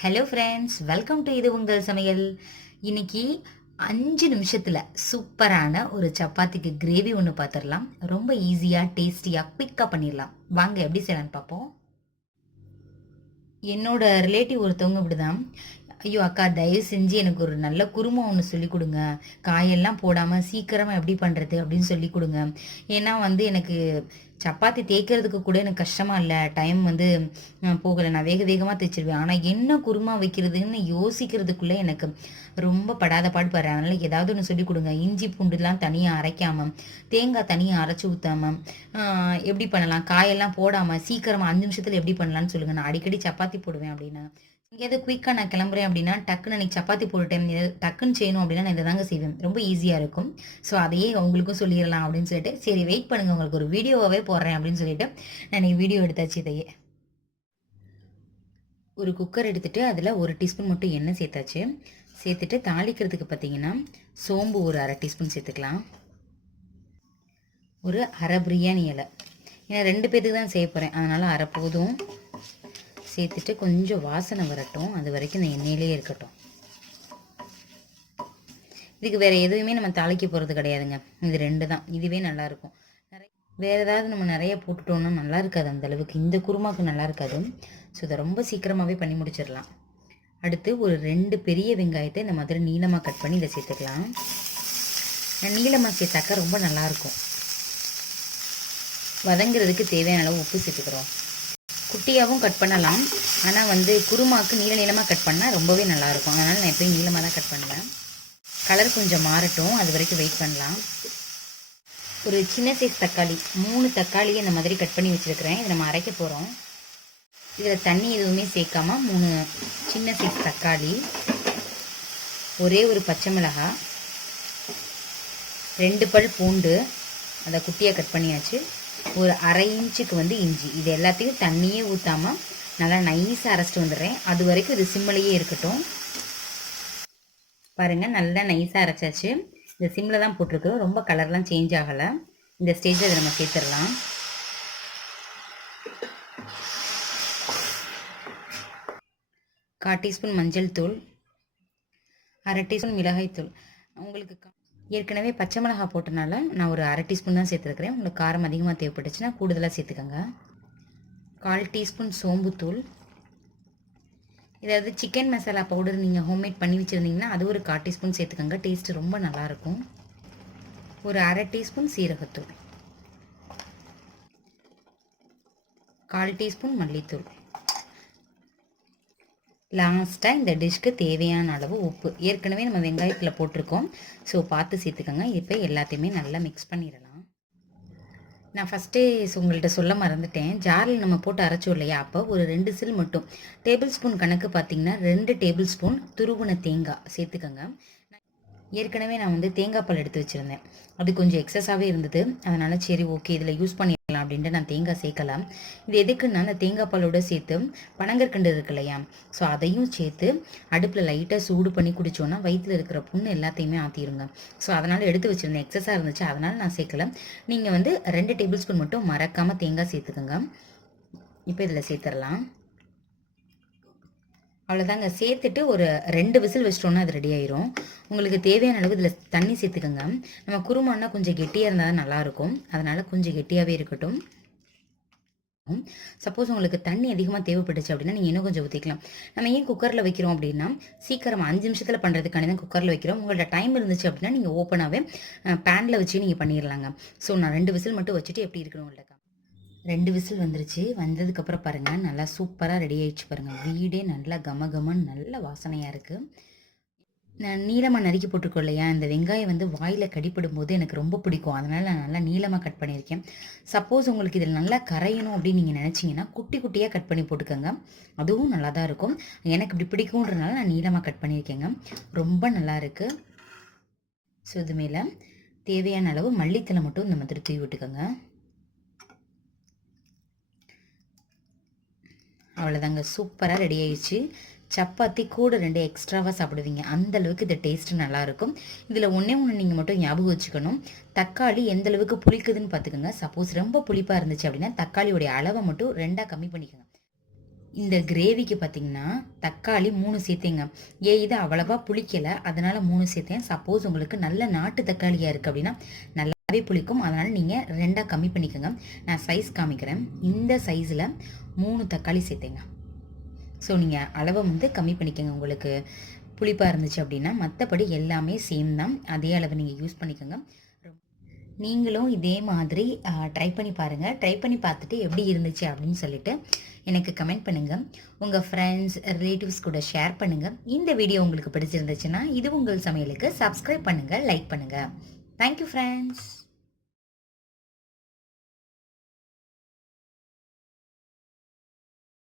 Hello friends welcome to இது உங்கள் சமையல். இன்னைக்கு அஞ்சு நிமிஷத்தில் சூப்பரான ஒரு சப்பாத்திக்கு கிரேவி ஒன்று பார்த்துடலாம் ரொம்ப ஈஸியாக டேஸ்டியாக குயிக்காக பண்ணிடலாம் வாங்க எப்படி செய்யலான்னு பார்ப்போம் என்னோட ரிலேட்டிவ் ஒருத்தவங்க இப்படி தான் ஐயோ அக்கா தயவு செஞ்சு எனக்கு ஒரு நல்ல குருமா ஒன்று சொல்லி கொடுங்க. காயெல்லாம் போடாமல் சீக்கிரமாக எப்படி பண்ணுறது அப்படின்னு சொல்லி கொடுங்க. ஏன்னா வந்து எனக்கு சப்பாத்தி தேய்க்கிறதுக்கு கூட எனக்கு கஷ்டமாக இல்லை. டைம் வந்து போகலை. நான் வேக வேகமாக தைச்சிருவேன் ஆனால் என்ன குருமா வைக்கிறதுன்னு யோசிக்கிறதுக்குள்ளே எனக்கு ரொம்ப படாத பாடுபடுறேன் அதனால் ஏதாவது ஒன்று சொல்லி கொடுங்க. இஞ்சி பூண்டுலாம் தனியாக அரைக்காமல் தேங்காய் தனியாக அரைச்சி ஊற்றாமல் எப்படி பண்ணலாம்? காயெல்லாம் போடாமல் சீக்கிரமாக அஞ்சு நிமிஷத்தில் எப்படி பண்ணலான்னு சொல்லுங்கள் நான் அடிக்கடி சப்பாத்தி போடுவேன் அப்படின்னா. எங்கேயாவது குயிக்காக நான் கிளம்புறேன் அப்படின்னா டக்குன்னு அன்றைக்கி சப்பாத்தி போட்டுட்டேன் டக்குன்னு செய்யணும் அப்படின்னா நான் இதை தாங்க செய்வேன். ரொம்ப ஈஸியாக இருக்கும். ஸோ அதையே உங்களுக்கும் சொல்லிடலாம் அப்படின்னு சொல்லிட்டு சரி வெயிட் பண்ணுங்க. உங்களுக்கு ஒரு வீடியோவாகவே போடுறேன் அப்படின்னு சொல்லிட்டு நான் இன்னைக்கு வீடியோ எடுத்தாச்சு இதையே. ஒரு குக்கர் எடுத்துட்டு அதில் ஒரு டீஸ்பூன் மட்டும் எண்ணெய் சேர்த்தாச்சு. சேர்த்துட்டு தாளிக்கிறதுக்கு பார்த்தீங்கன்னா சோம்பு ஒரு அரை டீஸ்பூன் சேர்த்துக்கலாம். ஒரு அரை பிரியாணி இலை. ஏன்னா ரெண்டு பேத்துக்கு தான் செய்ய போகிறேன் அதனால் அரை போதும். சேர்த்துட்டு கொஞ்சம் வாசனை வரட்டும். அது வரைக்கும் இந்த எண்ணெயிலே இருக்கட்டும். இதுக்கு வேற எதுவுமே நம்ம தாளிக்க போகிறது கிடையாதுங்க. இது ரெண்டு தான். இதுவே நல்லா இருக்கும். நிறைய வேற ஏதாவது நம்ம நிறைய போட்டுட்டோம்னா நல்லா இருக்காது அந்த அளவுக்கு. இந்த குருமாவுக்கு நல்லா இருக்காது. ஸோ இதை ரொம்ப சீக்கிரமாகவே பண்ணி முடிச்சிடலாம். அடுத்து ஒரு ரெண்டு பெரிய வெங்காயத்தை இந்த மாதிரி நீளமாக கட் பண்ணி இதை சேர்த்துக்கலாம். நீளமாக சேர்த்தாக்கா ரொம்ப நல்லா இருக்கும். வதங்குறதுக்கு தேவையான அளவு உப்பு சேர்த்துக்கிறோம். குட்டியாகவும் கட் பண்ணலாம். ஆனால் வந்து குருமாவுக்கு நீள நீளமாக கட் பண்ணால் ரொம்பவே நல்லாயிருக்கும். அதனால் நான் எப்பயும் நீளமாக தான் கட் பண்ணுவேன். கலர் கொஞ்சம் மாறட்டும். அது வரைக்கும் வெயிட் பண்ணலாம். ஒரு சின்ன சைஸ் தக்காளி மூணு தக்காளியை இந்த மாதிரி கட் பண்ணி வச்சுருக்கிறேன். இதை நம்ம அரைக்க போகிறோம் இதில் தண்ணி எதுவுமே சேர்க்காம மூணு சின்ன சைஸ் தக்காளி ஒரே ஒரு பச்சை மிளகாய் ரெண்டு பல் பூண்டு அதை குட்டியாக கட் பண்ணியாச்சு. ஒரு அரை இன்ச்சுக்கு வந்து இஞ்சி. இது எல்லாத்தையும் தண்ணியே ஊற்றாமல் நல்லா நைஸாக அரைச்சிட்டு வந்துடுறேன். அது வரைக்கும் இது சிம்மிலேயே இருக்கட்டும். பாருங்கள் நல்லா நைஸாக அரைச்சாச்சு. இந்த சிம்மில் தான் போட்டிருக்கு. ரொம்ப கலர்லாம் சேஞ்ச் ஆகலை. இந்த ஸ்டேஜில் இதை நம்ம சேர்த்துடலாம். கால் டீஸ்பூன் மஞ்சள் தூள். அரை டீஸ்பூன் மிளகாய் தூள். உங்களுக்கு ஏற்கனவே பச்சை மிளகாய் போட்டனால நான் ஒரு அரை டீஸ்பூன் தான் சேர்த்துருக்கிறேன். உங்களுக்கு காரம் அதிகமாக தேவைப்பட்டுச்சுன்னா கூடுதலாக சேர்த்துக்கோங்க. கால் டீஸ்பூன் சோம்புத்தூள் ஏதாவது சிக்கன் மசாலா பவுடர் நீங்கள் ஹோம்மேட் பண்ணி வச்சுருந்தீங்கன்னா அது ஒரு கால் டீஸ்பூன் சேர்த்துக்கோங்க. டேஸ்ட் ரொம்ப நல்லாயிருக்கும். ஒரு அரை டீஸ்பூன் சீரகத்தூள். கால் டீஸ்பூன் மல்லித்தூள். லாஸ்ட்டாக இந்த டிஷ்க்கு தேவையான அளவு உப்பு. ஏற்கனவே நம்ம வெங்காயத்தில் போட்டிருக்கோம். ஸோ பார்த்து சேர்த்துக்கோங்க. இப்போ எல்லாத்தையுமே நல்லா மிக்ஸ் பண்ணிடலாம். நான் ஃபஸ்ட்டே உங்கள்கிட்ட சொல்ல மறந்துட்டேன். ஜாரில் நம்ம போட்டு அரைச்சோம் இல்லையா? அப்போ ஒரு ரெண்டு சில் மட்டும். டேபிள் ஸ்பூன் கணக்கு பார்த்தீங்கன்னா ரெண்டு டேபிள் ஸ்பூன் துருவுன தேங்காய் சேர்த்துக்கோங்க. ஏற்கனவே நான் வந்து தேங்காய் பால் எடுத்து வச்சுருந்தேன். அது கொஞ்சம் எக்ஸஸாகவே இருந்தது. அதனால் சரி ஓகே இதில் யூஸ் பண்ணிடலாம் அப்படின்ட்டு நான் தேங்காய் சேர்க்கலாம். இது எதுக்குன்னா அந்த தேங்காய் பாலோட சேர்த்து பனங்கற்கண்டு இருக்கு இல்லையா? ஸோ அதையும் சேர்த்து அடுப்பில் லைட்டாக சூடு பண்ணி குடித்தோன்னா வயிற்றில் இருக்கிற புண்ணு எல்லாத்தையுமே ஆற்றிடுங்க ஸோ அதனால் எடுத்து வச்சுருந்தேன். எக்ஸஸாக இருந்துச்சு. அதனால் நான் சேர்க்கல. நீங்கள் வந்து ரெண்டு டேபிள் ஸ்பூன் மட்டும் மறக்காமல் தேங்காய் சேர்த்துக்கோங்க. இப்போ இதில் சேர்த்துடலாம். அவ்வளோதாங்க சேர்த்துட்டு ஒரு ரெண்டு விசில் வச்சிட்டோன்னா அது ரெடி ஆயிரும். உங்களுக்கு தேவையான அளவு இதில் தண்ணி சேர்த்துக்கோங்க. நம்ம குருமானா கொஞ்சம் கெட்டியாக இருந்தால் தான் நல்லாயிருக்கும். அதனால் கொஞ்சம் கெட்டியாகவே இருக்கட்டும். சப்போஸ் உங்களுக்கு தண்ணி அதிகமாக தேவைப்பட்டுச்சு அப்படின்னா நீங்கள் இன்னும் கொஞ்சம் ஊற்றிக்கலாம் நம்ம ஏன் குக்கரில் வைக்கிறோம் அப்படின்னா சீக்கிரம் அஞ்சு நிமிஷத்தில் பண்ணுறதுக்கான தான் குக்கரில் வைக்கிறோம். உங்களோட டைம் இருந்துச்சு அப்படின்னா நீங்கள் ஓப்பனாகவே பேனில் வச்சு நீங்கள் பண்ணிடலாங்க ஸோ நான் ரெண்டு விசில் மட்டும் வச்சுட்டு எப்படி இருக்கணும் இல்லைக்கா ரெண்டு விசில் வந்துருச்சு. வந்ததுக்கப்புறம் பாருங்கள் நல்லா சூப்பராக ரெடி ஆயிடுச்சு பாருங்கள் வீடே நல்லா கம கமன்னு நல்ல வாசனையாக இருக்குது நான் நீளமாக நறுக்கி போட்டிருக்கோம் இல்லையா? இந்த வெங்காயம் வந்து வாயில் கடிப்படும் போது எனக்கு ரொம்ப பிடிக்கும். அதனால் நான் நல்லா நீளமாக கட் பண்ணியிருக்கேன். சப்போஸ் உங்களுக்கு இதில் நல்லா கரையணும் அப்படின்னு நீங்கள் நினச்சிங்கன்னா குட்டி குட்டியாக கட் பண்ணி போட்டுக்கோங்க. அதுவும் நல்லா தான் இருக்கும். எனக்கு இப்படி பிடிக்கும்ன்றனால நான் நீளமாக கட் பண்ணியிருக்கேங்க. ரொம்ப நல்லா இருக்குது ஸோ இது மேலே தேவையான அளவு மல்லித்தலை மட்டும் இந்த மாதிரி தூவி விட்டுக்கோங்க. அவ்வளோதாங்க சூப்பராக ரெடி ஆயிடுச்சு. சப்பாத்தி கூட ரெண்டு எக்ஸ்ட்ராவாக சாப்பிடுவீங்க. அந்த அளவுக்கு இந்த டேஸ்ட் நல்லாயிருக்கும். இதில் ஒன்றே ஒன்று நீங்கள் மட்டும் ஞாபகம் வச்சுக்கணும். தக்காளி எந்த அளவுக்கு புளிக்குதுன்னு பார்த்துக்கோங்க. சப்போஸ் ரொம்ப புளிப்பாக இருந்துச்சு அப்படின்னா தக்காளியோடைய அளவை மட்டும் ரெண்டாக கம்மி பண்ணிக்கோங்க. இந்த கிரேவிக்கு பார்த்தீங்கன்னா தக்காளி மூணு சேர்த்தேங்க. ஏ இது அவ்வளவா புளிக்கலை? அதனால் மூணு சேர்த்தேன். சப்போஸ் உங்களுக்கு நல்ல நாட்டு தக்காளியாக இருக்குது அப்படின்னா நல்லாவே புளிக்கும். அதனால் நீங்கள் ரெண்டாக கம்மி பண்ணிக்கோங்க. நான் சைஸ் காமிக்கிறேன். இந்த சைஸில் மூணு தக்காளி சேர்த்தேங்க. ஸோ நீங்கள் அளவை வந்து கம்மி பண்ணிக்கோங்க உங்களுக்கு. புளிப்பாக இருந்துச்சு அப்படின்னா மற்றபடி எல்லாமே சேம் தான். அதே அளவு நீங்கள் யூஸ் பண்ணிக்கோங்க. நீங்களும் இதே மாதிரி ட்ரை பண்ணி பாருங்கள் ட்ரை பண்ணி பார்த்துட்டு எப்படி இருந்துச்சு அப்படின்னு சொல்லிட்டு எனக்கு கமெண்ட் பண்ணுங்கள் உங்கள் ஃப்ரெண்ட்ஸ் ரிலேட்டிவ்ஸ் கூட ஷேர் பண்ணுங்கள் இந்த வீடியோ உங்களுக்கு பிடிச்சிருந்துச்சுன்னா இது உங்கள் சமையலுக்கு சப்ஸ்கிரைப் பண்ணுங்கள் லைக் பண்ணுங்கள் தேங்க்யூ ஃப்ரெண்ட்ஸ்